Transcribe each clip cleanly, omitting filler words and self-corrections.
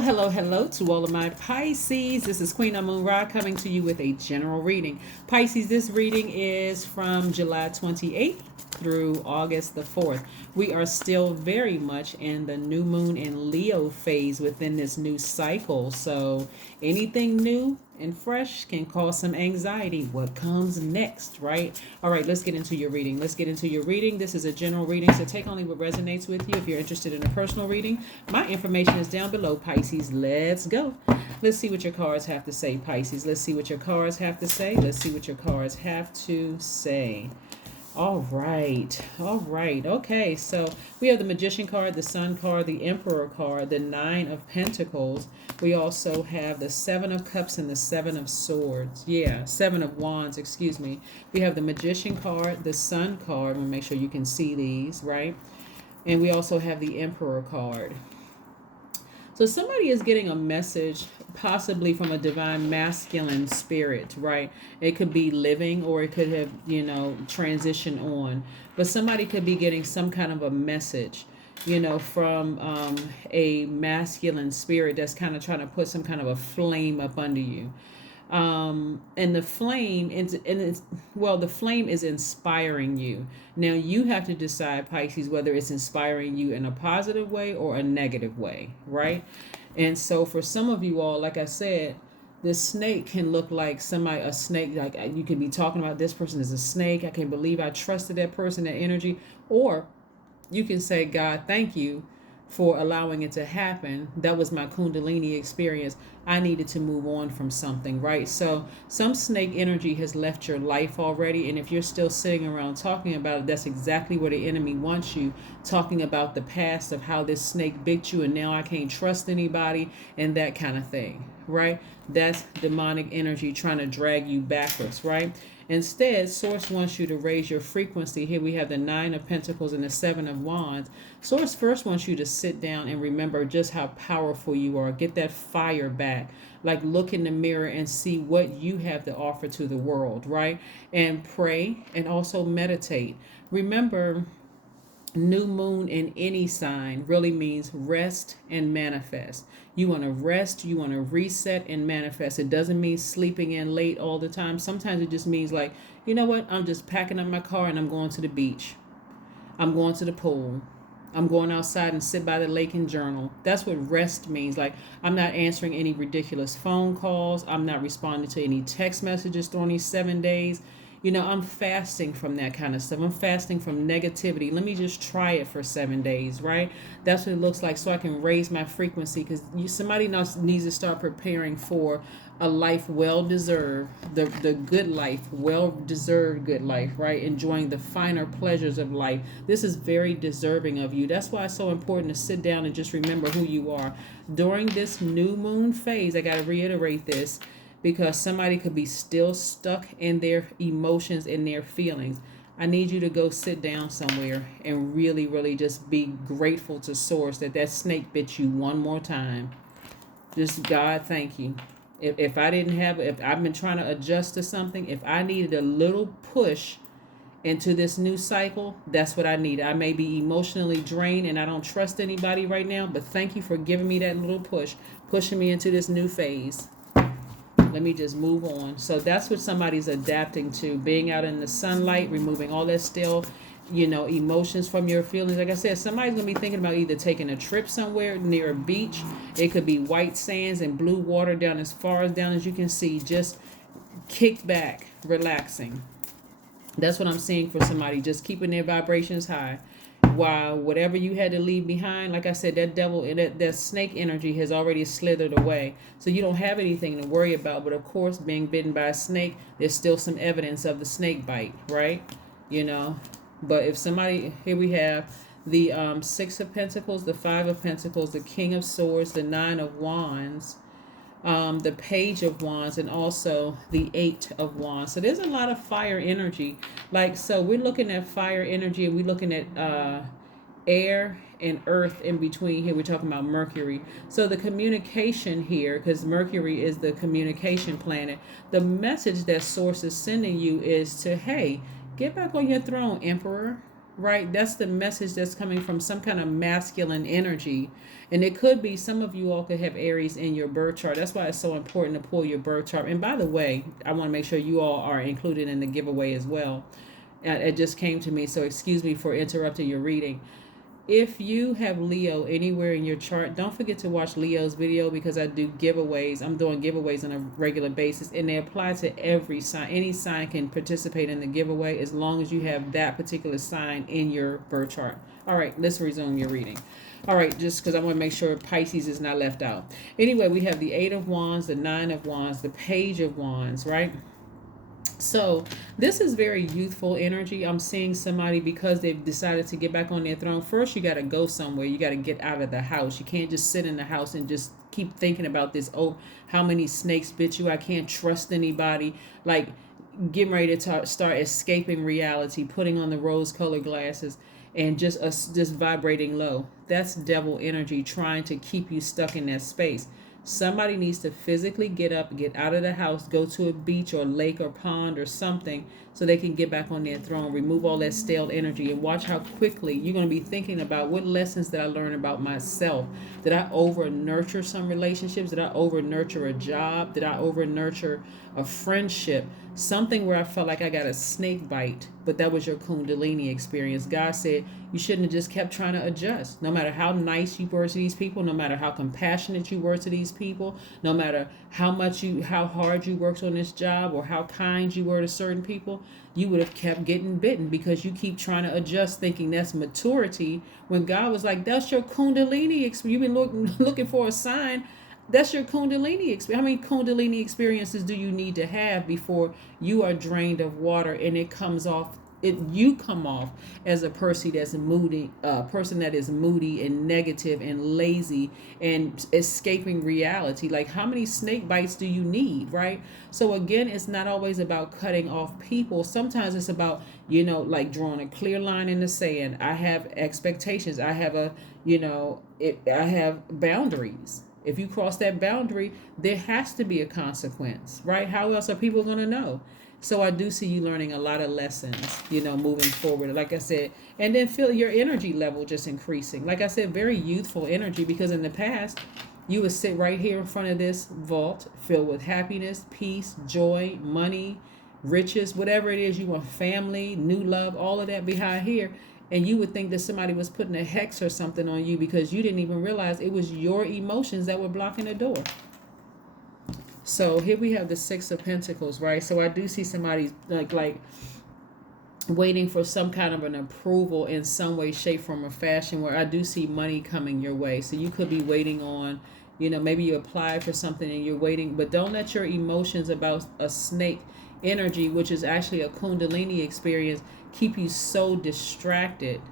Hello to all of my Pisces. This is Queen Amun Ra coming to you with a general reading. Pisces, this reading is from July 28th through August the 4th. We are still very much in the new moon in Leo phase within this new cycle. So anything new and fresh can cause some anxiety. What comes next, right? All right, let's get into your reading. This is a general reading, so take only what resonates with you. If you're interested in a personal reading, my information is down below, Pisces. Let's go. Let's see what your cards have to say, Pisces. Let's see what your cards have to say. All right. Okay, so we have the Magician card, the Sun card, the Emperor card, the Nine of Pentacles. We also have the Seven of Cups and the Seven of Swords. Seven of Wands, excuse me. We have the Magician card, the Sun card. I'm going to make sure you can see these, right? And we also have the Emperor card. So somebody is getting a message possibly from a divine masculine spirit, right? It could be living or it could have, transitioned on. But somebody could be getting some kind of a message, from a masculine spirit that's kind of trying to put some kind of a flame up under you. And the flame the flame is inspiring you. Now you have to decide, Pisces, whether it's inspiring you in a positive way or a negative way, right? And so for some of you all, like I said, this snake can look like a snake. Like you could be talking about this person as a snake. I can't believe I trusted that person, that energy. Or you can say, God, thank you for allowing it to happen. That was my Kundalini experience. I needed to move on from something, right? So some snake energy has left your life already. And if you're still sitting around talking about it, that's exactly where the enemy wants you, talking about the past of how this snake bit you and now I can't trust anybody and that kind of thing, right? That's demonic energy trying to drag you backwards, right? Instead, Source wants you to raise your frequency. Here we have the Nine of Pentacles and the Seven of Wands. Source first wants you to sit down and remember just how powerful you are. Get that fire back. Like look in the mirror and see what you have to offer to the world, right? And pray and also meditate. Remember, new moon in any sign really means rest and manifest. You want to rest, you want to reset and manifest. It doesn't mean sleeping in late all the time. Sometimes it just means like, you know what? I'm just packing up my car and I'm going to the beach. I'm going to the pool. I'm going outside and sit by the lake and journal. That's what rest means. Like I'm not answering any ridiculous phone calls. I'm not responding to any text messages during these 7 days. I'm fasting from that kind of stuff. I'm fasting from negativity. Let me just try it for 7 days, right? That's what it looks like so I can raise my frequency because somebody else needs to start preparing for a life well-deserved, the good life, well-deserved good life, right? Enjoying the finer pleasures of life. This is very deserving of you. That's why it's so important to sit down and just remember who you are. During this new moon phase, I got to reiterate this, because somebody could be still stuck in their emotions and their feelings. I need you to go sit down somewhere and really, really just be grateful to Source that snake bit you one more time. Just, God, thank you. If I've been trying to adjust to something, if I needed a little push into this new cycle, that's what I need. I may be emotionally drained and I don't trust anybody right now, but thank you for giving me that little push, pushing me into this new phase. Let me just move on. So that's what somebody's adapting to, being out in the sunlight, removing all that still, emotions from your feelings. Like I said, somebody's going to be thinking about either taking a trip somewhere near a beach. It could be white sands and blue water down as far down as you can see. Just kick back, relaxing. That's what I'm seeing for somebody, just keeping their vibrations high. While whatever you had to leave behind, like I said, that devil, that snake energy has already slithered away. So you don't have anything to worry about. But of course, being bitten by a snake, there's still some evidence of the snake bite, right? But if somebody, here we have the Six of Pentacles, the Five of Pentacles, the King of Swords, the Nine of Wands, the Page of Wands, and also the Eight of Wands. So there's a lot of fire energy. So we're looking at fire energy and we're looking at air and earth in between here. We're talking about Mercury. So the communication here, because Mercury is the communication planet, the message that Source is sending you is to, hey, get back on your throne, Emperor. right? That's the message that's coming from some kind of masculine energy. And it could be some of you all could have Aries in your birth chart. That's why it's so important to pull your birth chart. And by the way, I want to make sure you all are included in the giveaway as well. It just came to me, so excuse me for interrupting your reading. If you have Leo anywhere in your chart, don't forget to watch Leo's video, because I do giveaways. I'm doing giveaways on a regular basis, and they apply to every sign. Any sign can participate in the giveaway as long as you have that particular sign in your birth chart. All right, let's resume your reading. All right, just because I want to make sure Pisces is not left out. Anyway, we have the 8 of Wands, the 9 of Wands, the Page of Wands, right? So this is very youthful energy. I'm seeing somebody, because they've decided to get back on their throne. First, you got to go somewhere. You got to get out of the house. You can't just sit in the house and just keep thinking about this. Oh, how many snakes bit you? I can't trust anybody. Like getting ready to start escaping reality, putting on the rose-colored glasses, and just vibrating low. That's devil energy trying to keep you stuck in that space. Somebody needs to physically get up, get out of the house, go to a beach or lake or pond or something, so they can get back on their throne, remove all that stale energy, and watch how quickly you're going to be thinking about, what lessons did I learn about myself? Did I over nurture some relationships? Did I over nurture a job? Did I over nurture a friendship? Something where I felt like I got a snake bite, but that was your Kundalini experience. God said you shouldn't have just kept trying to adjust. No matter how nice you were to these people, no matter how compassionate you were to these people, no matter how hard you worked on this job, or how kind you were to certain people, you would have kept getting bitten, because you keep trying to adjust, thinking that's maturity, when God was like, that's your Kundalini experience. You've been looking for a sign. That's your Kundalini experience. How many Kundalini experiences do you need to have before you are drained of water and it comes off? You come off as a person that's moody, and negative and lazy and escaping reality. Like, how many snake bites do you need, right? So again, it's not always about cutting off people. Sometimes it's about, like drawing a clear line in the sand. I have expectations. I have I have boundaries. If you cross that boundary, there has to be a consequence, right? How else are people going to know? So I do see you learning a lot of lessons, moving forward. Like I said, and then feel your energy level just increasing. Like I said, very youthful energy, because in the past, you would sit right here in front of this vault filled with happiness, peace, joy, money, riches, whatever it is you want, family, new love, all of that behind here. And you would think that somebody was putting a hex or something on you, because you didn't even realize it was your emotions that were blocking the door. So here we have the 6 of Pentacles, right? So I do see somebody like waiting for some kind of an approval in some way, shape, form, or fashion, where I do see money coming your way. So you could be waiting on, maybe you applied for something and you're waiting, but don't let your emotions about a snake energy, which is actually a Kundalini experience, keep you so distracted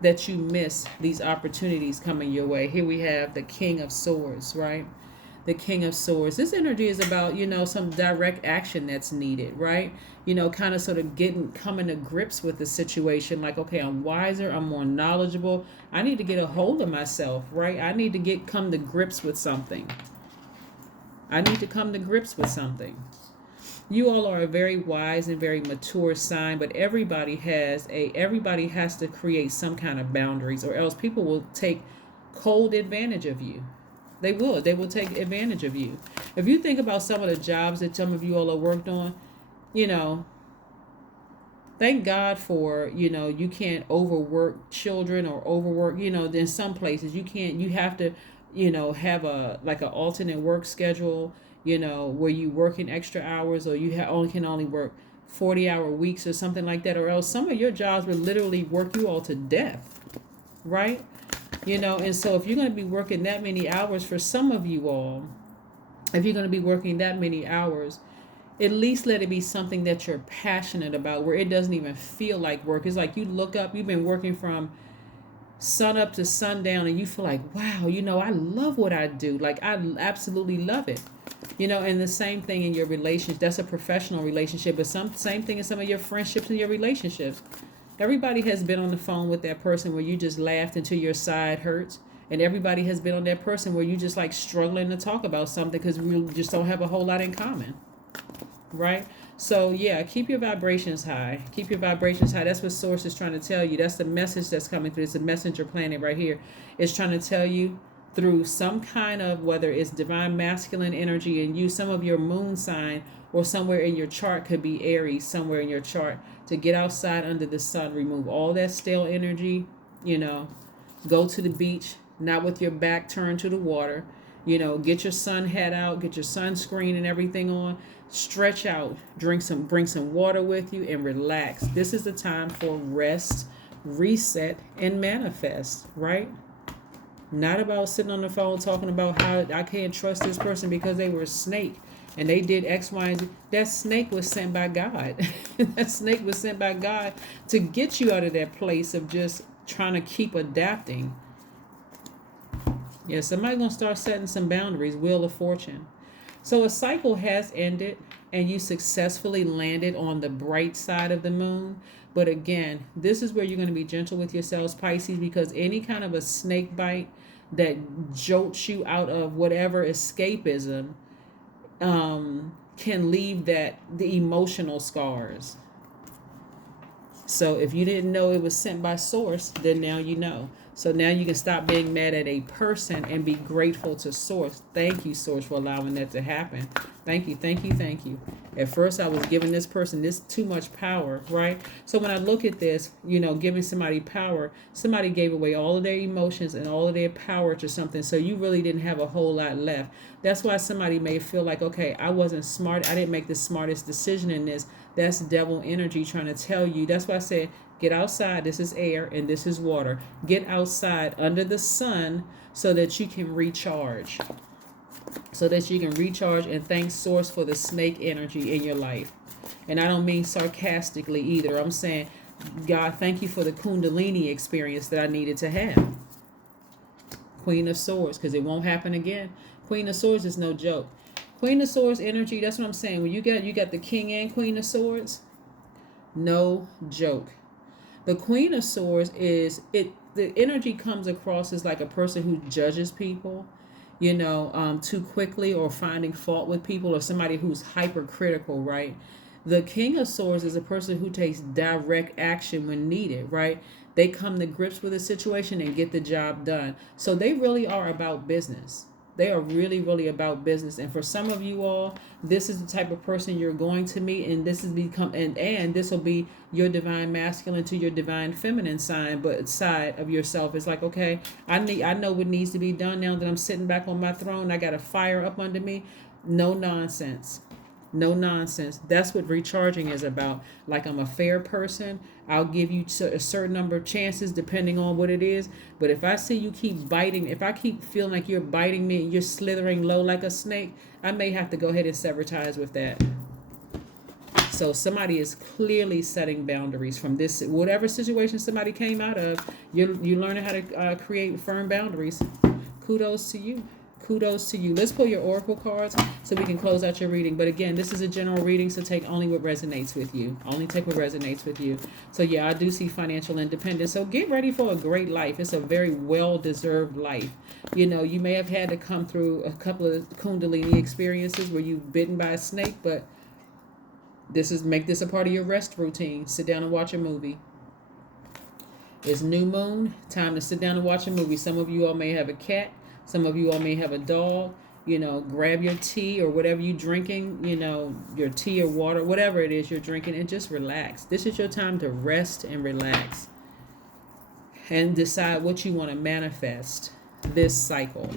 that you miss these opportunities coming your way. Here we have the King of Swords, right? The King of Swords. This energy is about, some direct action that's needed, right? Kind of sort of coming to grips with the situation. Like, okay, I'm wiser, I'm more knowledgeable. I need to get a hold of myself, right? I need to come to grips with something. You all are a very wise and very mature sign, but everybody has to create some kind of boundaries, or else people will take cold advantage of you. They will take advantage of you. If you think about some of the jobs that some of you all have worked on, thank God for, you can't overwork children or overwork, in some places you have to, have an alternate work schedule, where you work in extra hours, or you can only work 40-hour weeks or something like that, or else some of your jobs will literally work you all to death, right? And so if you're going to be working that many hours, for some of you all, if you're going to be working that many hours, at least let it be something that you're passionate about, where it doesn't even feel like work. It's like you look up, you've been working from sun up to sundown, and you feel like, wow, I love what I do. Like, I absolutely love it. And the same thing in your relationship. That's a professional relationship, but same thing in some of your friendships and your relationships. Everybody has been on the phone with that person where you just laughed until your side hurts. And everybody has been on that person where you just like struggling to talk about something because we just don't have a whole lot in common. Right? So yeah, keep your vibrations high. Keep your vibrations high. That's what Source is trying to tell you. That's the message that's coming through. It's a messenger planet right here. It's trying to tell you through some kind of, whether it's divine masculine energy in you, some of your moon sign, or somewhere in your chart could be Aries, somewhere in your chart, to get outside under the sun, remove all that stale energy, you know, go to the beach, not with your back turned to the water, you know, get your sun hat out, get your sunscreen and everything on, stretch out, bring some water with you, and relax. This is the time for rest, reset, and manifest, right? Not about sitting on the phone talking about how I can't trust this person because they were a snake and they did X, Y, and Z. That snake was sent by God. That snake was sent by God to get you out of that place of just trying to keep adapting. Yeah, somebody's going to start setting some boundaries. Wheel of Fortune. So a cycle has ended and you successfully landed on the bright side of the moon. But again, this is where you're going to be gentle with yourselves, Pisces, because any kind of a snake bite that jolts you out of whatever escapism can leave the emotional scars. So if you didn't know it was sent by Source, then now you know. So now you can stop being mad at a person and be grateful to Source. Thank you, Source, for allowing that to happen. Thank you, thank you, thank you. At first, I was giving this person this too much power, right? So when I look at this, you know, giving somebody power, somebody gave away all of their emotions and all of their power to something. So you really didn't have a whole lot left. That's why somebody may feel like, okay, I wasn't smart. I didn't make the smartest decision in this. That's devil energy trying to tell you. That's why I said, get outside. This is air and this is water. Get outside under the sun so that you can recharge. So that you can recharge and thank Source for the snake energy in your life. And I don't mean sarcastically either. I'm saying, God, thank you for the Kundalini experience that I needed to have. Queen of Swords, because it won't happen again. Queen of Swords is no joke. Queen of Swords energy, that's what I'm saying. When you got the King and Queen of Swords, no joke. The Queen of Swords the energy comes across as like a person who judges people, you know, too quickly, or finding fault with people, or somebody who's hypercritical, right? The King of Swords is a person who takes direct action when needed, right? They come to grips with a situation and get the job done. So they really are about business. They are really, really about business. And for some of you all, this is the type of person you're going to meet, and this is and this will be your divine masculine to your divine feminine side of yourself. It's like, okay, I know what needs to be done now that I'm sitting back on my throne. I got a fire up under me. No nonsense. No nonsense. That's what recharging is about. Like, I'm a fair person. I'll give you a certain number of chances depending on what it is. But if I see you keep biting, if I keep feeling like you're biting me and you're slithering low like a snake, I may have to go ahead and sever ties with that. So somebody is clearly setting boundaries from this, whatever situation somebody came out of. You're learning how to create firm boundaries. Kudos to you. Kudos to you. Let's pull your oracle cards so we can close out your reading. But again, this is a general reading, so take only what resonates with you. Only take what resonates with you. So yeah, I do see financial independence. So get ready for a great life. It's a very well-deserved life. You know, you may have had to come through a couple of Kundalini experiences where you've bitten by a snake, but make this a part of your rest routine. Sit down and watch a movie. It's new moon. Time to sit down and watch a movie. Some of you all may have a cat. Some of you all may have a dog. You know, grab your tea or whatever you're drinking, you know, your tea or water, whatever it is you're drinking, and just relax. This is your time to rest and relax and decide what you want to manifest this cycle.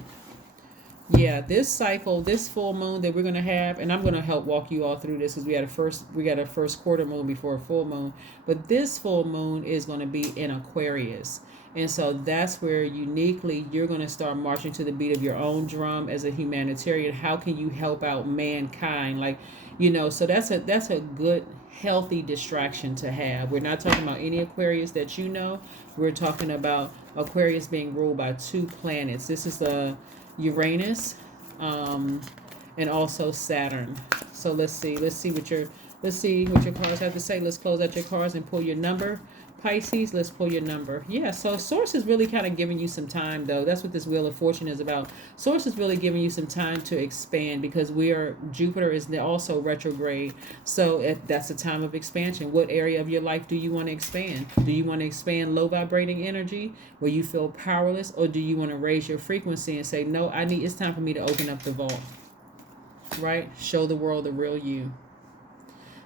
Yeah, this cycle, this full moon that we're going to have, and I'm going to help walk you all through this because we got a first quarter moon before a full moon, but this full moon is going to be in Aquarius. And so that's where uniquely you're going to start marching to the beat of your own drum as a humanitarian. How can you help out mankind? Like, you know, so that's a good, healthy distraction to have. We're not talking about any Aquarius that you know. We're talking about Aquarius being ruled by two planets. This is Uranus and also Saturn. So let's see what your cards have to say. Let's close out your cards and pull your number Pisces, let's pull your number. Yeah, so Source is really kind of giving you some time, though. That's what this Wheel of Fortune is about. Source is really giving you some time to expand because Jupiter is also retrograde. So that's a time of expansion. What area of your life do you want to expand? Do you want to expand low vibrating energy where you feel powerless, or do you want to raise your frequency and say, no, it's time for me to open up the vault, right? Show the world the real you.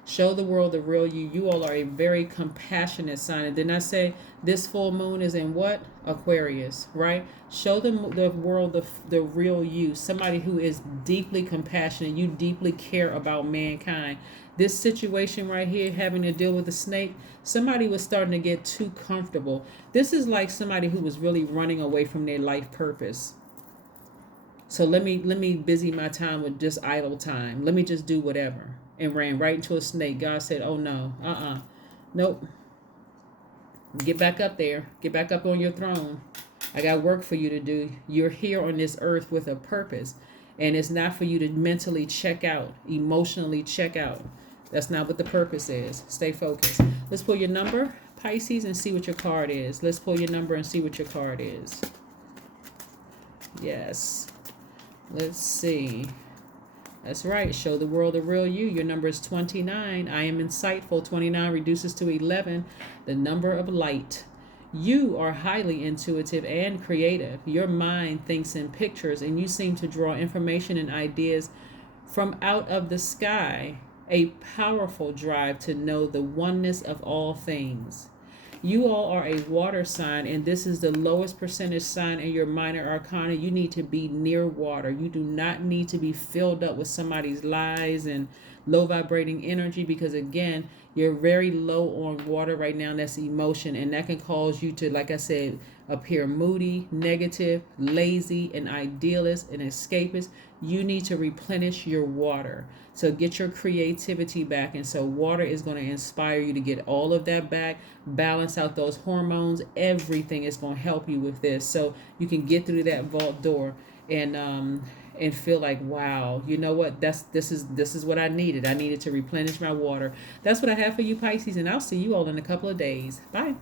Show the world the real you. You all are a very compassionate sign. And didn't I say this full moon is in what? Aquarius, right? Show the world the real you. Somebody who is deeply compassionate. You deeply care about mankind. This situation right here, having to deal with the snake, somebody was starting to get too comfortable. This is like somebody who was really running away from their life purpose. So let me busy my time with just idle time. Let me just do whatever. And ran right into a snake. God said, oh no, nope. Get back up there. Get back up on your throne. I got work for you to do. You're here on this earth with a purpose. And it's not for you to mentally check out, emotionally check out. That's not what the purpose is. Stay focused. Let's pull your number, Pisces, and see what your card is. Let's pull your number and see what your card is. Yes. Let's see. That's right. Show the world the real you. Your number is 29. I am insightful. 29 reduces to 11, the number of light. You are highly intuitive and creative. Your mind thinks in pictures, and you seem to draw information and ideas from out of the sky. A powerful drive to know the oneness of all things. You all are a water sign, and this is the lowest percentage sign in your minor arcana. You need to be near water. You do not need to be filled up with somebody's lies and low vibrating energy, because again, you're very low on water right now. That's emotion, and that can cause you to, like I said, appear moody, negative, lazy, an idealist, an escapist. You need to replenish your water. So get your creativity back. And so water is going to inspire you to get all of that back, balance out those hormones. Everything is going to help you with this. So you can get through that vault door and feel like, wow, you know what? This is what I needed. I needed to replenish my water. That's what I have for you, Pisces, and I'll see you all in a couple of days. Bye.